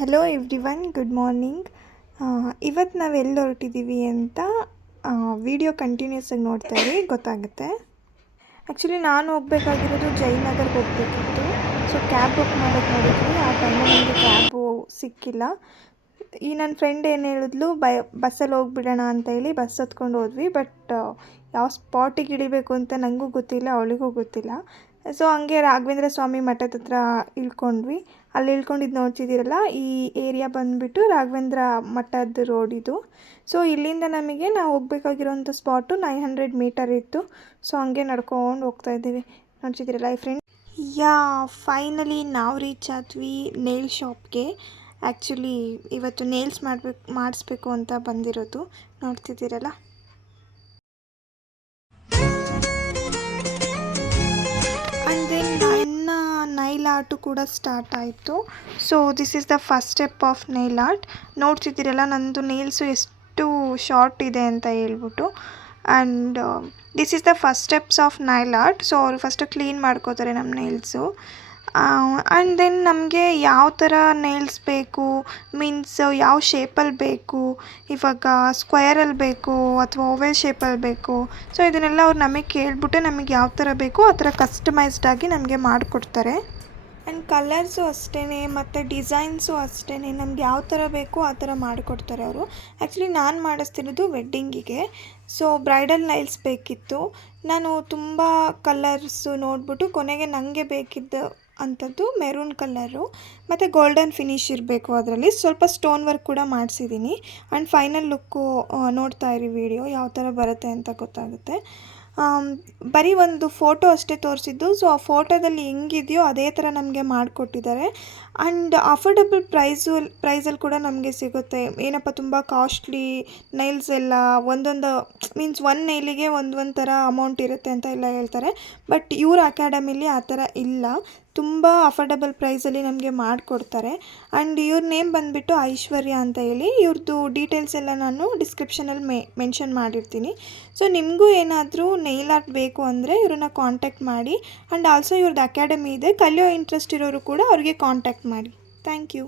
Hello everyone, good morning. ಇವತ್ತು ನಾವು ಎಲ್ಲಿ ಹೊರಟಿದ್ದೀವಿ ಅಂತ ವಿಡಿಯೋ ಕಂಟಿನ್ಯೂಸ್ ಆಗಿ ನೋಡ್ತಾ ಇರಿ, ಗೊತ್ತಾಗುತ್ತೆ. ಆ್ಯಕ್ಚುಲಿ ನಾನು ಹೋಗಬೇಕಾಗಿರೋದು ಜಯನಗರ್ಗೆ ಹೋಗಬೇಕಿತ್ತು. ಸೊ ಕ್ಯಾಬ್ ಬುಕ್ ಮಾಡೋಕ್ಕೆ ನೋಡಿದ್ವಿ, ಆ ಟೈಮಲ್ಲಿ ನನಗೆ ಕ್ಯಾಬು ಸಿಕ್ಕಿಲ್ಲ. ಈ ನನ್ನ ಫ್ರೆಂಡ್ ಏನು ಹೇಳಿದ್ಲು, ಬಸ್ಸಲ್ಲಿ ಹೋಗ್ಬಿಡೋಣ ಅಂತ ಹೇಳಿ ಬಸ್ ಹತ್ಕೊಂಡು ಹೋದ್ವಿ. ಬಟ್ ಯಾವ ಸ್ಪಾಟಿಗೆ ಇಳಿಬೇಕು ಅಂತ ನನಗೂ ಗೊತ್ತಿಲ್ಲ, ಅವಳಿಗೂ ಗೊತ್ತಿಲ್ಲ. ಸೊ ಹಂಗೆ ರಾಘವೇಂದ್ರ ಸ್ವಾಮಿ ಮಠದ ಹತ್ರ ಇಳ್ಕೊಂಡ್ವಿ. ಅಲ್ಲಿ ಇಳ್ಕೊಂಡಿದ್ದು ನೋಡ್ತಿದ್ದೀರಲ್ಲ, ಈ ಏರಿಯಾ ಬಂದುಬಿಟ್ಟು ರಾಘವೇಂದ್ರ ಮಠದ ರೋಡ್ ಇದು. ಸೊ ಇಲ್ಲಿಂದ ನಮಗೆ ನಾವು ಹೋಗ್ಬೇಕಾಗಿರೋಂಥ ಸ್ಪಾಟು 900 ಮೀಟರ್ ಇತ್ತು. ಸೊ ಹಂಗೆ ನಡ್ಕೊಂಡು ಹೋಗ್ತಾ ಇದ್ದೀವಿ, ನೋಡ್ತಿದ್ದೀರಲ್ಲ ಈ ಫ್ರೆಂಡ್. ಫೈನಲಿ ನಾವು ರೀಚ್ ಆದ್ವಿ ನೇಲ್ ಶಾಪ್ಗೆ. ಆ್ಯಕ್ಚುಲಿ ಇವತ್ತು ನೇಲ್ಸ್ ಮಾಡಿಸ್ಬೇಕು ಅಂತ ಬಂದಿರೋದು, ನೋಡ್ತಿದ್ದೀರಲ್ಲ. ಆ್ಯಂಡ್ ದೆನ್ ನನ್ನ ನೈಲ್ ಆರ್ಟು ಕೂಡ ಸ್ಟಾರ್ಟ್ ಆಯಿತು. So this is the first step of nail art. ನೋಡ್ತಿದ್ದೀರಲ್ಲ ನಂದು ನೇಲ್ಸು ಎಷ್ಟು ಶಾರ್ಟ್ ಇದೆ ಅಂತ ಹೇಳ್ಬಿಟ್ಟು. And this is the first steps of nail art. So ಅವರು ಫಸ್ಟು ಕ್ಲೀನ್ ಮಾಡ್ಕೋತಾರೆ ನಮ್ಮ ನೇಲ್ಸು. ಆ್ಯಂಡ್ ದೆನ್ ನಮಗೆ ಯಾವ ಥರ ನೇಲ್ಸ್ ಬೇಕು, ಮೀನ್ಸ್ ಯಾವ ಶೇಪಲ್ಲಿ ಬೇಕು, ಇವಾಗ ಸ್ಕ್ವೇರಲ್ಲಿ ಬೇಕು ಅಥವಾ ಓವೆಲ್ ಶೇಪಲ್ಲಿ ಬೇಕು. ಸೊ ಇದನ್ನೆಲ್ಲ ಅವ್ರು ನಮಗೆ ಕೇಳಿಬಿಟ್ಟು ನಮಗೆ ಯಾವ ಥರ ಬೇಕು ಆ ಥರ ಕಸ್ಟಮೈಸ್ಡಾಗಿ ನಮಗೆ ಮಾಡಿಕೊಡ್ತಾರೆ. ಆ್ಯಂಡ್ ಕಲರ್ಸು ಅಷ್ಟೇ, ಮತ್ತು ಡಿಸೈನ್ಸು ಅಷ್ಟೇ, ನಮ್ಗೆ ಯಾವ ಥರ ಬೇಕೋ ಆ ಥರ ಮಾಡಿಕೊಡ್ತಾರೆ ಅವರು. ಆ್ಯಕ್ಚುಲಿ ನಾನು ಮಾಡಿಸ್ತಿರೋದು ವೆಡ್ಡಿಂಗಿಗೆ. ಸೊ ಬ್ರೈಡಲ್ ನೈಲ್ಸ್ ಬೇಕಿತ್ತು. ನಾನು ತುಂಬ ಕಲರ್ಸು ನೋಡಿಬಿಟ್ಟು ಕೊನೆಗೆ ನನಗೆ ಬೇಕಿದ್ದ ಅಂಥದ್ದು ಮೆರೂನ್ ಕಲರು ಮತ್ತು ಗೋಲ್ಡನ್ ಫಿನಿಶ್ ಇರಬೇಕು. ಅದರಲ್ಲಿ ಸ್ವಲ್ಪ ಸ್ಟೋನ್ ವರ್ಕ್ ಕೂಡ ಮಾಡಿಸಿದ್ದೀನಿ. ಆ್ಯಂಡ್ ಫೈನಲ್ ಲುಕ್ಕು ನೋಡ್ತಾ ಇರಿ, ವಿಡಿಯೋ ಯಾವ ಥರ ಬರುತ್ತೆ ಅಂತ ಗೊತ್ತಾಗುತ್ತೆ. ಬರೀ ಒಂದು ಫೋಟೋ ಅಷ್ಟೇ ತೋರಿಸಿದ್ದು. ಸೊ ಆ ಫೋಟೋದಲ್ಲಿ ಹೆಂಗಿದೆಯೋ ಅದೇ ಥರ ನಮಗೆ ಮಾಡಿಕೊಟ್ಟಿದ್ದಾರೆ. ಆ್ಯಂಡ್ ಅಫೋರ್ಡಬಲ್ ಪ್ರೈಸಲ್ಲಿ ಕೂಡ ನಮಗೆ ಸಿಗುತ್ತೆ. ಏನಪ್ಪ ತುಂಬ ಕಾಸ್ಟ್ಲಿ ನೈಲ್ಸ್ ಎಲ್ಲ ಒಂದೊಂದು ಮೀನ್ಸ್ ಒಂದು ನೈಲಿಗೆ ಒಂದು ಥರ ಅಮೌಂಟ್ ಇರುತ್ತೆ ಅಂತ ಎಲ್ಲ ಹೇಳ್ತಾರೆ. ಬಟ್ ಇವ್ರ ಅಕಾಡೆಮಿಲಿ ಆ ಥರ ಇಲ್ಲ, ತುಂಬ ಅಫೋರ್ಡಬಲ್ ಪ್ರೈಸಲ್ಲಿ ನಮಗೆ ಮಾಡಿಕೊಡ್ತಾರೆ. ಆ್ಯಂಡ್ ಇವ್ರ ನೇಮ್ ಬಂದುಬಿಟ್ಟು ಐಶ್ವರ್ಯ ಅಂತ ಹೇಳಿ. ಇವ್ರದ್ದು ಡೀಟೇಲ್ಸ್ ಎಲ್ಲ ನಾನು ಡಿಸ್ಕ್ರಿಪ್ಷನಲ್ಲಿ ಮೆನ್ಷನ್ ಮಾಡಿರ್ತೀನಿ. ಸೊ ನಿಮಗೂ ಏನಾದರೂ ನೈಲ್ ಆರ್ಟ್ ಬೇಕು ಅಂದರೆ ಇವ್ರನ್ನ ಕಾಂಟ್ಯಾಕ್ಟ್ ಮಾಡಿ. ಆ್ಯಂಡ್ ಆಲ್ಸೋ ಇವ್ರದ್ದು ಅಕಾಡೆಮಿ ಇದೆ, ಕಲಿಯೋ ಇಂಟ್ರೆಸ್ಟ್ ಇರೋರು ಕೂಡ ಅವ್ರಿಗೆ ಕಾಂಟ್ಯಾಕ್ಟ್ ಮಾಡಿ. Thank you.